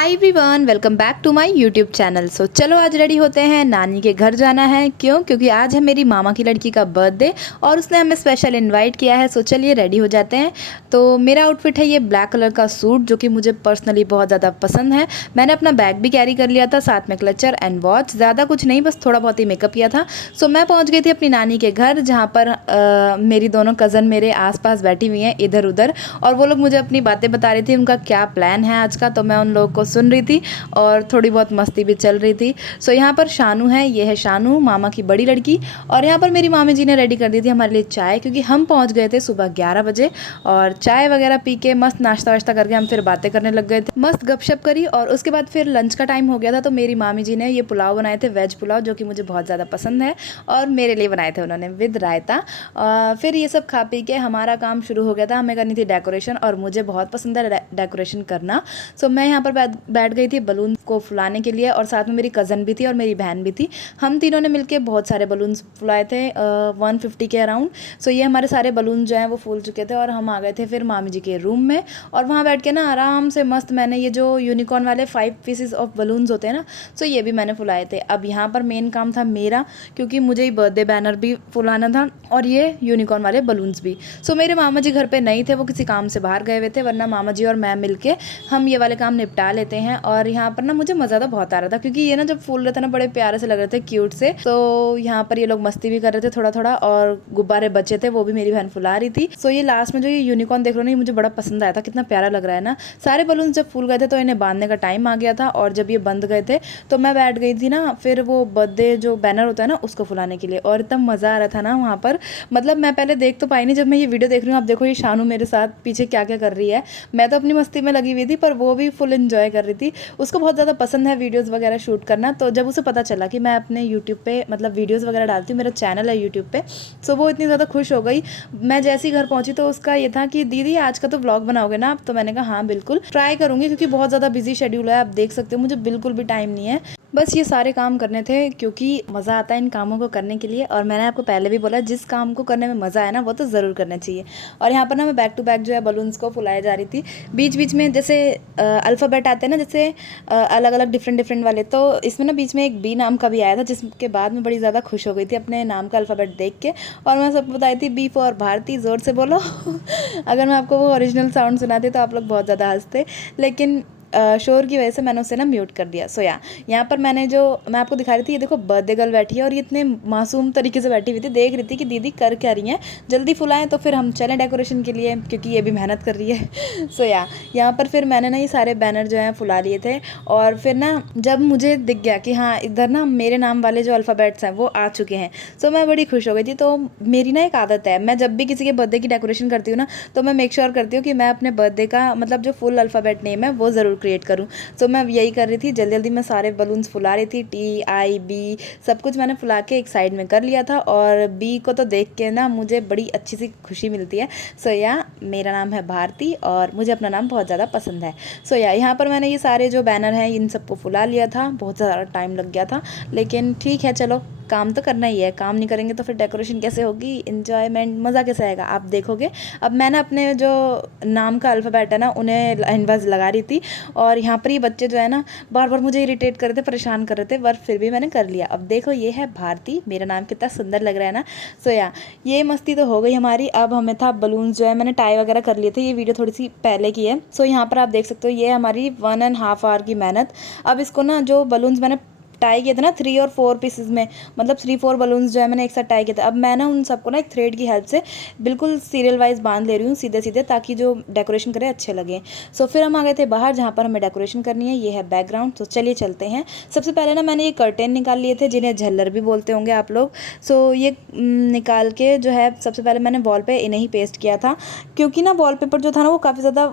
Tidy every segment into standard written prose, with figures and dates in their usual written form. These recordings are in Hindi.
Hi everyone, welcome back to my YouTube channel. So चलो आज रेडी होते हैं, नानी के घर जाना है। क्योंकि आज है मेरी मामा की लड़की का बर्थडे और उसने हमें स्पेशल इनवाइट किया है। सो चलिए रेडी हो जाते हैं। तो मेरा आउटफिट है ये ब्लैक कलर का सूट, जो कि मुझे पर्सनली बहुत ज़्यादा पसंद है। मैंने अपना बैग भी कैरी कर लिया था, साथ में क्लचर एंड वॉच। ज़्यादा कुछ नहीं, बस थोड़ा बहुत ही मेकअप किया था। सो मैं पहुँच गई थी अपनी नानी के घर, जहाँ पर मेरी दोनों कज़न मेरे आस बैठी हुई हैं इधर उधर, और वो लोग मुझे अपनी बातें बता रही थी, उनका क्या प्लान है आज का। तो मैं उन लोगों को सुन रही थी और थोड़ी बहुत मस्ती भी चल रही थी। सो यहाँ पर शानू है, ये है शानू, मामा की बड़ी लड़की। और यहाँ पर मेरी मामी जी ने रेडी कर दी थी हमारे लिए चाय, क्योंकि हम पहुँच गए थे सुबह 11 बजे। और चाय वगैरह पी के मस्त नाश्ता वाश्ता करके हम फिर बातें करने लग गए थे, मस्त गपशप करी। और उसके बाद फिर लंच का टाइम हो गया था, तो मेरी मामी जी ने ये पुलाव बनाए थे, वेज पुलाव, जो कि मुझे बहुत ज़्यादा पसंद है, और मेरे लिए बनाए थे उन्होंने विद रायता। फिर ये सब खा पी के हमारा काम शुरू हो गया था। हमें करनी थी डेकोरेशन, और मुझे बहुत पसंद है डेकोरेशन करना। सो मैं यहाँ पर बैठ गई थी बलून को फुलाने के लिए, और साथ में मेरी कज़न भी थी और मेरी बहन भी थी। हम तीनों ने मिलके बहुत सारे बलून्स फुलाए थे, 150 के अराउंड। सो ये हमारे सारे बलून जो हैं वो फूल चुके थे, और हम आ गए थे फिर मामी जी के रूम में। और वहाँ बैठ के ना आराम से मस्त मैंने ये जो यूनिकॉर्न वाले 5 पीसेस ऑफ बलून्स होते हैं ना, सो ये भी मैंने फुलाए थे। अब यहाँ पर मेन काम था मेरा, क्योंकि मुझे ही बर्थडे बैनर भी फुलाना था और ये यूनिकॉर्न वाले बलून्स भी। सो मेरे मामा जी घर पे नहीं थे, वो किसी काम से बाहर गए हुए थे, वरना मामा जी और मैं मिलके हम ये वाले काम निपटा लेते हैं। और यहाँ पर ना मुझे मज़ा तो बहुत आ रहा था, क्योंकि ये ना जब फूल रहे थे ना बड़े प्यारे से लग रहे थे, क्यूट से। तो यहाँ पर ये लोग मस्ती भी कर रहे थे थोड़ा थोड़ा, और गुब्बारे बचे थे, वो भी मेरी बहन फुला रही थी। सो ये लास्ट में जो ये यूनिकॉर्न देख रहे हो ना, ये मुझे बड़ा पसंद आया था, कितना प्यारा लग रहा है ना। सारे बलून जब फूल गए थे तो इन्हें बांधने का टाइम आ गया था, और जब ये बंध गए थे तो मैं बैठ गई थी ना फिर वो बर्थडे जो बैनर होता है ना उसको फुलाने के लिए। और इतना मज़ा आ रहा था ना वहाँ पर, मतलब मैं पहले देख तो पाई नहीं, जब मैं ये वीडियो देख रही हूँ। आप देखो ये शानू मेरे साथ पीछे क्या क्या कर रही है। मैं तो अपनी मस्ती में लगी हुई थी, पर वो भी फुल एंजॉय कर रही थी। उसको बहुत ज़्यादा पसंद है वीडियोज़ वगैरह शूट करना। तो जब उसे पता चला कि मैं अपने यूट्यूब पे मतलब वीडियोज़ वगैरह डालती हूँ, मेरा चैनल है यूट्यूब पे, सो वो इतनी ज़्यादा खुश हो गई। मैं जैसे ही घर पहुँची तो उसका ये था कि दीदी आज का तो व्लॉग बनाओगे ना आप। तो मैंने कहा हाँ बिल्कुल ट्राई करूँगी, क्योंकि बहुत ज़्यादा बिजी शेड्यूल है, आप देख सकते हो मुझे बिल्कुल भी टाइम नहीं है। बस ये सारे काम करने थे, क्योंकि मज़ा आता है इन कामों को करने के लिए। और मैंने आपको पहले भी बोला, जिस काम को करने में मज़ा आए ना वो तो ज़रूर करना चाहिए। और यहाँ पर ना मैं बैक टू बैक जो है बलून्स को फुलाए जा रही थी। बीच बीच में जैसे अल्फ़ाबेट आते हैं ना, जैसे अलग अलग डिफरेंट वाले, तो इसमें ना बीच में एक बी नाम का भी आया था, जिसके बाद मैं बड़ी ज़्यादा खुश हो गई थी अपने नाम का अल्फ़ाबेट देख के। और मैं सबको बताई थी बी फॉर भारती, ज़ोर से बोलो। अगर मैं आपको वो ओरिजिनल साउंड सुनाती तो आप लोग बहुत ज़्यादा हंसते, लेकिन शोर की वजह से मैंने उसे ना म्यूट कर दिया। सो यहाँ पर मैं आपको दिखा रही थी, ये देखो बर्थडे गर्ल बैठी है, और ये इतने मासूम तरीके से बैठी हुई थी, देख रही थी कि दीदी कर क्या रही हैं, जल्दी फुलाएं तो फिर हम चलें डेकोरेशन के लिए, क्योंकि ये भी मेहनत कर रही है। सो यहाँ पर फिर मैंने ना ये सारे बैनर जो हैं फुला लिए थे। और फिर ना जब मुझे दिख गया कि हाँ इधर ना मेरे नाम वाले जो अल्फ़ाबेट्स हैं वो आ चुके हैं, सो मैं बड़ी खुश हो गई थी। तो मेरी ना एक आदत है, मैं जब भी किसी के बर्थडे की डेकोरेशन करती हूँ ना, तो मैं मेक श्योर करती हूँ कि मैं अपने बर्थडे का मतलब जो फुल अल्फ़ाबेट नेम है वो ज़रूर क्रिएट करूँ। सो मैं यही कर रही थी, जल्दी जल्दी मैं सारे बलून्स फुला रही थी, TIB सब कुछ मैंने फुला के एक साइड में कर लिया था। और बी को तो देख के ना मुझे बड़ी अच्छी सी खुशी मिलती है। सो मेरा नाम है भारती, और मुझे अपना नाम बहुत ज़्यादा पसंद है। सो यहाँ पर मैंने ये सारे जो बैनर हैं इन सबको फुला लिया था, बहुत ज़्यादा टाइम लग गया था, लेकिन ठीक है चलो, काम तो करना ही है। काम नहीं करेंगे तो फिर डेकोरेशन कैसे होगी, इन्जॉयमेंट मज़ा कैसे आएगा, आप देखोगे। अब मैं ना अपने जो नाम का अल्फ़ाबेट है ना उन्हें लाइनवाइज लगा रही थी, और यहाँ पर ये बच्चे जो है ना बार बार मुझे इरिटेट कर रहे थे, परेशान कर रहे थे, पर फिर भी मैंने कर लिया। अब देखो ये है भारती, मेरा नाम कितना सुंदर लग रहा है ना। सो ये मस्ती तो हो गई हमारी। अब हमें था बलून्स जो है मैंने टाई वगैरह कर लिए थे, ये वीडियो थोड़ी सी पहले की है। सो यहाँ पर आप देख सकते हो ये हमारी 1.5 आवर की मेहनत। अब इसको ना जो बलून्स मैंने टाई किए थे ना 3 और 4 पीसेस में, मतलब 3-4 बलून्स जो है मैंने एक साथ टाई किए थे। अब मैं ना उन सबको ना एक थ्रेड की हेल्प से बिल्कुल सीरियल वाइज बांध ले रही हूँ सीधे सीधे, ताकि जो डेकोरेशन करे अच्छे लगे। सो फिर हम आ गए थे बाहर, जहाँ पर हमें डेकोरेशन करनी है। ये है बैकग्राउंड। तो चलिए चलते हैं। सबसे पहले ना मैंने ये कर्टेन निकाल लिए थे, जिन्हें झल्लर भी बोलते होंगे आप लोग। सो ये निकाल के जो है सबसे पहले मैंने वॉल पे इन्हें ही पेस्ट किया था, क्योंकि ना वॉलपेपर जो था ना वो काफ़ी ज़्यादा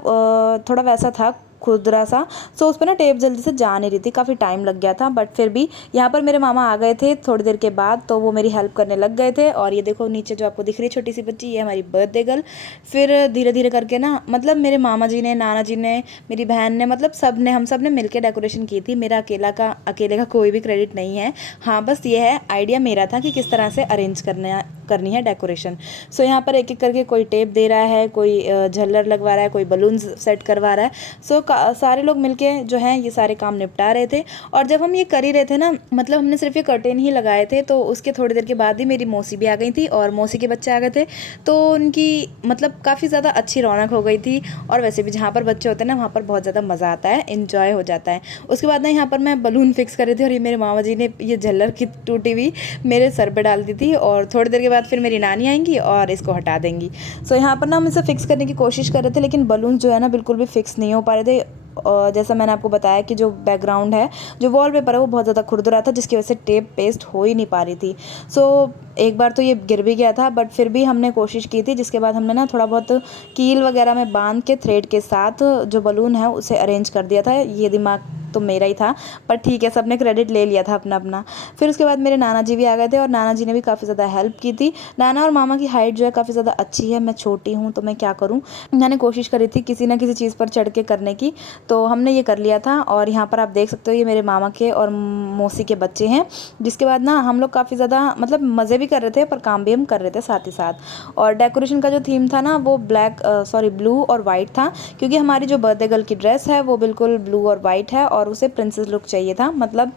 थोड़ा वैसा था, खुदरा सा। सो उस पर ना टेप जल्दी से जा नहीं रही थी, काफ़ी टाइम लग गया था। बट फिर भी यहाँ पर मेरे मामा आ गए थे थोड़ी देर के बाद, तो वो मेरी हेल्प करने लग गए थे। और ये देखो नीचे जो आपको दिख रही है छोटी सी बच्ची, ये हमारी बर्थडे गर्ल। फिर धीरे धीरे करके ना मतलब मेरे मामा जी ने, नाना जी ने, मेरी बहन ने, मतलब हम सब ने मिलकर डेकोरेशन की थी। मेरा अकेले का कोई भी क्रेडिट नहीं है। हाँ बस ये है आइडिया मेरा था कि किस तरह से अरेंज करना करनी है डेकोरेशन। सो यहाँ पर एक एक करके कोई टेप दे रहा है, कोई झल्लर लगवा रहा है, कोई बलून्स सेट करवा रहा है। सो सारे लोग मिलके जो है ये सारे काम निपटा रहे थे। और जब हम ये कर ही रहे थे ना, मतलब हमने सिर्फ ये कर्टेन ही लगाए थे, तो उसके थोड़ी देर के बाद ही मेरी मौसी भी आ गई थी और मौसी के बच्चे आ गए थे। तो उनकी मतलब काफ़ी ज़्यादा अच्छी रौनक हो गई थी। और वैसे भी जहाँ पर बच्चे होते हैं ना, वहाँ पर बहुत ज़्यादा मज़ा आता है, इन्जॉय हो जाता है। उसके बाद ना यहाँ पर मैं बलून फिक्स कर रही थी और ये मेरे मामा जी ने ये झल्लर की टूटी हुई मेरे सर पर डाल दी थी। और थोड़ी देर के बाद फिर मेरी नानी आएंगी और इसको हटा देंगी। सो यहाँ पर ना हम इसे फिक्स करने की कोशिश कर रहे थे, लेकिन बलून जो है ना बिल्कुल भी फिक्स नहीं हो पा रहे थे। जैसा मैंने आपको बताया कि जो बैकग्राउंड है, जो वॉलपेपर है, वो बहुत ज़्यादा खुरदुरा था, जिसकी वजह से टेप पेस्ट हो ही नहीं पा रही थी। सो एक बार तो ये गिर भी गया था, बट फिर भी हमने कोशिश की थी। जिसके बाद हमने ना थोड़ा बहुत कील वगैरह में बांध के थ्रेड के साथ जो बलून है उसे अरेंज कर दिया था। ये दिमाग तो मेरा ही था, पर ठीक है, सबने क्रेडिट ले लिया था अपना अपना। फिर उसके बाद मेरे नाना जी भी आ गए थे और नाना जी ने भी काफ़ी ज़्यादा हेल्प की थी। नाना और मामा की हाइट जो है काफ़ी ज़्यादा अच्छी है, मैं छोटी हूँ तो मैं क्या करूँ। मैंने कोशिश करी थी किसी ना किसी चीज़ पर चढ़ के करने की, तो हमने ये कर लिया था। और यहाँ पर आप देख सकते हो ये मेरे मामा के और मौसी के बच्चे हैं। जिसके बाद ना हम लोग काफ़ी ज़्यादा मतलब मज़े भी कर रहे थे, पर काम भी हम कर रहे थे साथ ही साथ। और डेकोरेशन का जो थीम था ना, वो ब्लू और वाइट था, क्योंकि हमारी जो बर्थडे गर्ल की ड्रेस है वो बिल्कुल ब्लू और वाइट है और उसे प्रिंसेस लुक चाहिए था। मतलब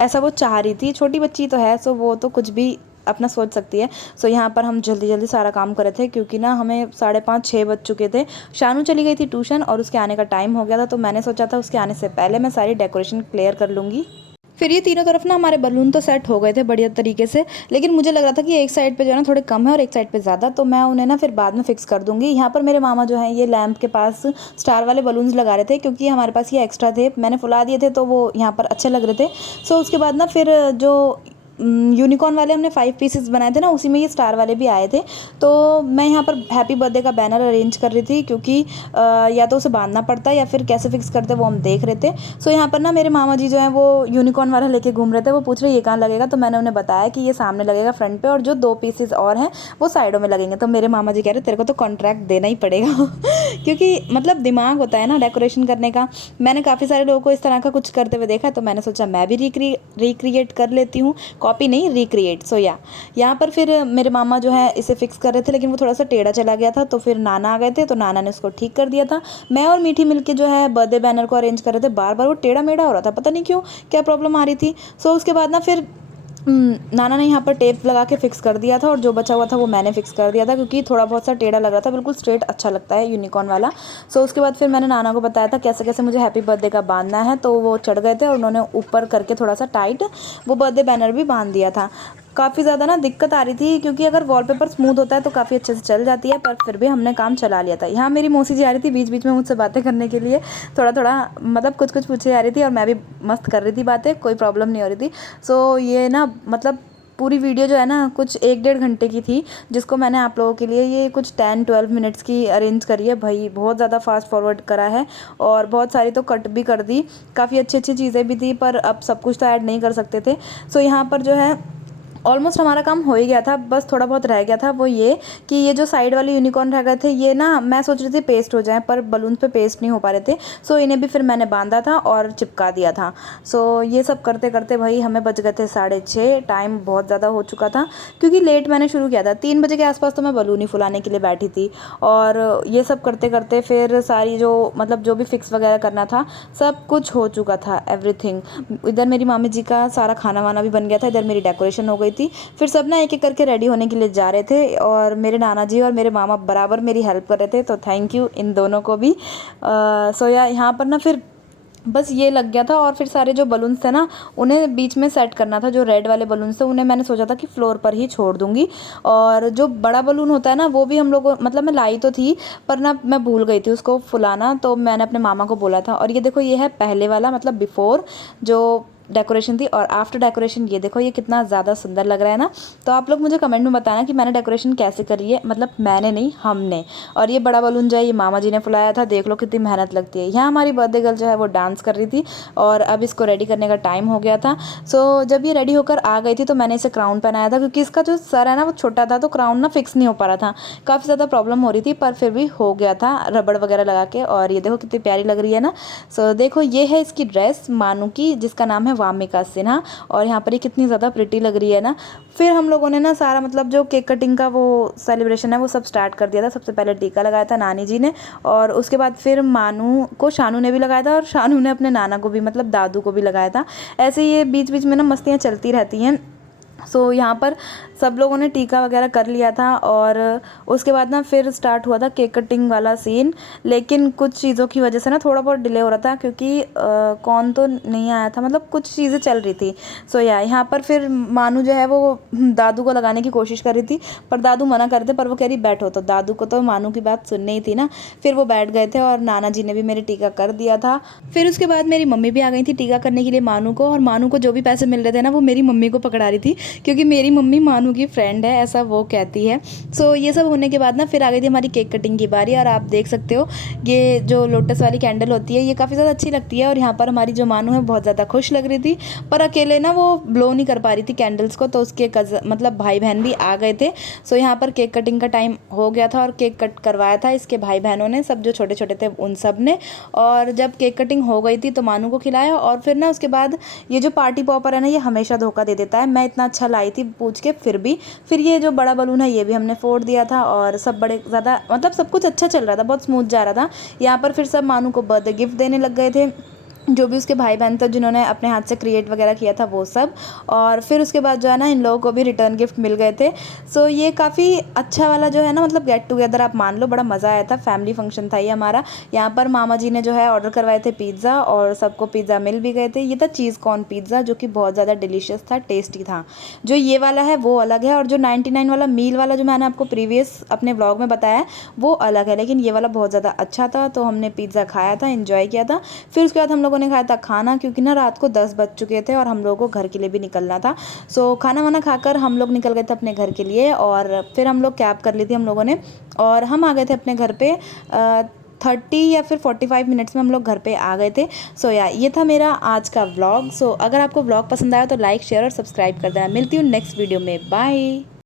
ऐसा वो चाह रही थी, छोटी बच्ची तो है, सो वो तो कुछ भी अपना सोच सकती है। सो यहाँ पर हम जल्दी जल्दी सारा काम कर रहे थे, क्योंकि ना हमें 5:30-6 बज चुके थे। शानू चली गई थी ट्यूशन और उसके आने का टाइम हो गया था, तो मैंने सोचा था उसके आने से पहले मैं सारी डेकोरेशन क्लियर कर लूँगी। फिर ये तीनों तरफ ना हमारे बलून तो सेट हो गए थे बढ़िया तरीके से, लेकिन मुझे लग रहा था कि एक साइड पे जो है ना थोड़े कम है और एक साइड पे ज़्यादा, तो मैं उन्हें ना फिर बाद में फिक्स कर दूंगी। यहाँ पर मेरे मामा जो है ये लैंप के पास स्टार वाले बलून्स लगा रहे थे, क्योंकि हमारे पास ये एक्स्ट्रा थे, मैंने फुला दिए थे तो वो यहाँ पर अच्छे लग रहे थे। सो उसके बाद ना फिर जो यूनिकॉर्न वाले हमने 5 पीसेस बनाए थे ना, उसी में ये स्टार वाले भी आए थे। तो मैं यहाँ पर हैप्पी बर्थडे का बैनर अरेंज कर रही थी, क्योंकि या तो उसे बांधना पड़ता या फिर कैसे फिक्स करते वो हम देख रहे थे। सो यहाँ पर ना मेरे मामा जी जो हैं वो यूनिकॉर्न वाला लेके घूम रहे थे। वो पूछ रहे ये कहाँ लगेगा, तो मैंने उन्हें बताया कि ये सामने लगेगा फ्रंट पे, और जो 2 पीसेस और हैं वो साइडों में लगेंगे। तो मेरे मामा जी कह रहे तेरे को तो कॉन्ट्रैक्ट देना ही पड़ेगा क्योंकि मतलब दिमाग होता है ना डेकोरेशन करने का। मैंने काफ़ी सारे लोगों को इस तरह का कुछ करते हुए देखा, तो मैंने सोचा मैं भी रिक्रिएट कर लेती हूँ, कॉपी नहीं रिक्रिएट। सो यहाँ पर फिर मेरे मामा जो है इसे फिक्स कर रहे थे, लेकिन वो थोड़ा सा टेढ़ा चला गया था, तो फिर नाना आ गए थे, तो नाना ने उसको ठीक कर दिया था। मैं और मीठी मिलके जो है बर्थडे बैनर को अरेंज कर रहे थे। बार बार वो टेढ़ा मेढ़ा हो रहा था, पता नहीं क्यों, क्या प्रॉब्लम आ रही थी। सो उसके बाद ना फिर नाना ने यहाँ पर टेप लगा के फिक्स कर दिया था, और जो बचा हुआ था वो मैंने फिक्स कर दिया था, क्योंकि थोड़ा बहुत सा टेढ़ा लग रहा था, बिल्कुल स्ट्रेट अच्छा लगता है यूनिकॉर्न वाला। सो उसके बाद फिर मैंने नाना को बताया था कैसे कैसे मुझे हैप्पी बर्थडे का बांधना है, तो वो चढ़ गए थे और उन्होंने ऊपर करके थोड़ा सा टाइट वो बर्थडे बैनर भी बांध दिया था। काफ़ी ज़्यादा ना दिक्कत आ रही थी, क्योंकि अगर वॉलपेपर स्मूथ होता है तो काफ़ी अच्छे से चल जाती है, पर फिर भी हमने काम चला लिया था। यहाँ मेरी मौसी जी आ रही थी बीच बीच में मुझसे बातें करने के लिए, थोड़ा थोड़ा मतलब कुछ कुछ पूछे जा रही थी, और मैं भी मस्त कर रही थी बातें, कोई प्रॉब्लम नहीं हो रही थी। सो ये ना मतलब पूरी वीडियो जो है ना कुछ 1-1.5 घंटे की थी, जिसको मैंने आप लोगों के लिए ये कुछ 10-12 मिनट्स की अरेंज करी है। भाई बहुत ज़्यादा फास्ट फॉरवर्ड करा है, और बहुत सारी तो कट भी कर दी। काफ़ी अच्छी अच्छी चीज़ें भी थी, पर अब सब कुछ तो ऐड नहीं कर सकते थे। सो यहाँ पर जो है ऑलमोस्ट हमारा काम हो ही गया था, बस थोड़ा बहुत रह गया था। वो ये कि ये जो साइड वाले यूनिकॉर्न रह गए थे, ये ना मैं सोच रही थी पेस्ट हो जाए, पर बलून पे पेस्ट नहीं हो पा रहे थे। सो इन्हें भी फिर मैंने बांधा था और चिपका दिया था। सो ये सब करते करते भाई हमें बज गए थे 6:30, टाइम बहुत ज़्यादा हो चुका था, क्योंकि लेट मैंने शुरू किया था। 3 बजे के आसपास तो मैं बलून ही फुलाने के लिए बैठी थी। और ये सब करते करते फिर सारी जो मतलब जो भी फिक्स वगैरह करना था सब कुछ हो चुका था, एवरीथिंग। इधर मेरी मामी जी का सारा खाना वाना भी बन गया था, इधर मेरी डेकोरेशन हो गई थी। फिर सब ना एक एक करके रेडी होने के लिए जा रहे थे, और मेरे नाना जी और मेरे मामा बराबर मेरी हेल्प कर रहे थे, तो थैंक यू इन दोनों को भी। सो यहाँ पर ना फिर बस ये लग गया था, और फिर सारे जो बलून्स थे ना उन्हें बीच में सेट करना था। जो रेड वाले बलून्स थे उन्हें मैंने सोचा था कि फ्लोर पर ही छोड़ दूंगी, और जो बड़ा बलून होता है ना वो भी हम लोग मतलब मैं लाई तो थी, पर ना मैं भूल गई थी उसको फुलाना, तो मैंने अपने मामा को बोला था। और ये देखो ये है पहले वाला, मतलब बिफोर जो डेकोरेशन थी, और आफ्टर डेकोरेशन ये देखो ये कितना ज़्यादा सुंदर लग रहा है ना। तो आप लोग मुझे कमेंट में बताना कि मैंने डेकोरेशन कैसे करी है, मतलब मैंने नहीं हमने। और ये बड़ा बलून जो है ये मामा जी ने फुलाया था, देख लो कितनी मेहनत लगती है। यहाँ हमारी बर्थडे गर्ल जो है वो डांस कर रही थी, और अब इसको रेडी करने का टाइम हो गया था। सो जब ये रेडी होकर आ गई थी तो मैंने इसे क्राउन पहनाया था, क्योंकि इसका जो सर है ना वो छोटा था, तो क्राउन ना फिक्स नहीं हो पा रहा था, काफ़ी ज़्यादा प्रॉब्लम हो रही थी, पर फिर भी हो गया था रबड़ वगैरह लगा के। और ये देखो कितनी प्यारी लग रही है ना। सो देखो ये है इसकी ड्रेस मानू की, जिसका नाम है वामिका सिन्हा, और यहाँ पर ये कितनी ज़्यादा प्रिटी लग रही है ना। फिर हम लोगों ने ना सारा मतलब जो केक कटिंग का वो सेलिब्रेशन है वो सब स्टार्ट कर दिया था। सबसे पहले टीका लगाया था नानी जी ने, और उसके बाद फिर मानू को शानू ने भी लगाया था, और शानू ने अपने नाना को भी मतलब दादू को भी लगाया था। ऐसे ये बीच बीच में ना मस्तियाँ चलती रहती हैं। सो यहाँ पर सब लोगों ने टीका वगैरह कर लिया था, और उसके बाद ना फिर स्टार्ट हुआ था केक कटिंग वाला सीन। लेकिन कुछ चीज़ों की वजह से ना थोड़ा बहुत डिले हो रहा था, क्योंकि कौन तो नहीं आया था, मतलब कुछ चीज़ें चल रही थी। सो यहाँ पर फिर मानू जो है वो दादू को लगाने की कोशिश कर रही थी, पर दादू मना कर रहे थे, पर वो कह रही बैठो। तो दादू को तो मानू की बात सुननी ही थी ना। फिर वो बैठ गए थे, और नाना जी ने भी मेरे टीका कर दिया था। फिर उसके बाद मेरी मम्मी भी आ गई थी टीका करने के लिए मानू को, और मानू को जो भी पैसे मिल रहे थे ना वो मेरी मम्मी को पकड़ा रही थी, क्योंकि मेरी मम्मी मानू की फ्रेंड है, ऐसा वो कहती है। सो ये सब होने के बाद ना फिर आ गई थी हमारी केक कटिंग की बारी। और आप देख सकते हो ये जो लोटस वाली कैंडल होती है ये काफ़ी ज़्यादा अच्छी लगती है, और यहाँ पर हमारी जो मानू है बहुत ज़्यादा खुश लग रही थी, पर अकेले ना वो ब्लो नहीं कर पा रही थी कैंडल्स को, तो उसके मतलब भाई बहन भी आ गए थे। सो यहाँ पर केक कटिंग का टाइम हो गया था, और केक कट करवाया था इसके भाई बहनों ने, सब जो छोटे छोटे थे उन सब ने। और जब केक कटिंग हो गई थी तो मानू को खिलाया, और फिर ना उसके बाद ये जो पार्टी पॉपर है ना ये हमेशा धोखा दे देता है। मैं इतना अच्छा लाई थी पूछ के, फिर ये जो बड़ा बलून है ये भी हमने फोड़ दिया था, और सब बड़े ज़्यादा मतलब सब कुछ अच्छा चल रहा था, बहुत स्मूथ जा रहा था। यहाँ पर फिर सब मानू को बर्थडे गिफ्ट देने लग गए थे, जो भी उसके भाई बहन थे जिन्होंने अपने हाथ से क्रिएट वगैरह किया था वो सब। और फिर उसके बाद जो है ना इन लोगों को भी रिटर्न गिफ्ट मिल गए थे। सो ये काफ़ी अच्छा वाला जो है ना मतलब गेट टुगेदर आप मान लो, बड़ा मज़ा आया था। फैमिली फंक्शन था ये हमारा। यहाँ पर मामा जी ने जो है ऑर्डर करवाए थे पिज़्ज़ा, और सबको पिज़्ज़ा मिल भी गए थे। ये था चीज़ कॉर्न पिज़्ज़ा, जो कि बहुत ज़्यादा डिलीशियस था, टेस्टी था। जो ये वाला है वो अलग है, और जो 99 वाला मील वाला जो मैंने आपको प्रीवियस अपने व्लॉग में बताया वो अलग है, लेकिन ये वाला बहुत ज़्यादा अच्छा था। तो हमने पिज़्ज़ा खाया था, इन्जॉय किया था। फिर उसके बाद हम लोगों ने खाया था खाना, क्योंकि ना रात को 10 बज चुके थे और हम लोगों को घर के लिए भी निकलना था। सो खाना वाना खाकर हम लोग निकल गए थे अपने घर के लिए, और फिर हम लोग कैब कर ली थी हम लोगों ने, और हम आ गए थे अपने घर पे 30 या फिर 45 मिनट्स में हम लोग घर पे आ गए थे। सो ये था मेरा आज का व्लॉग। सो अगर आपको व्लॉग पसंद आया तो लाइक शेयर और सब्सक्राइब कर देना। मिलती हूँ नेक्स्ट वीडियो में, बाय।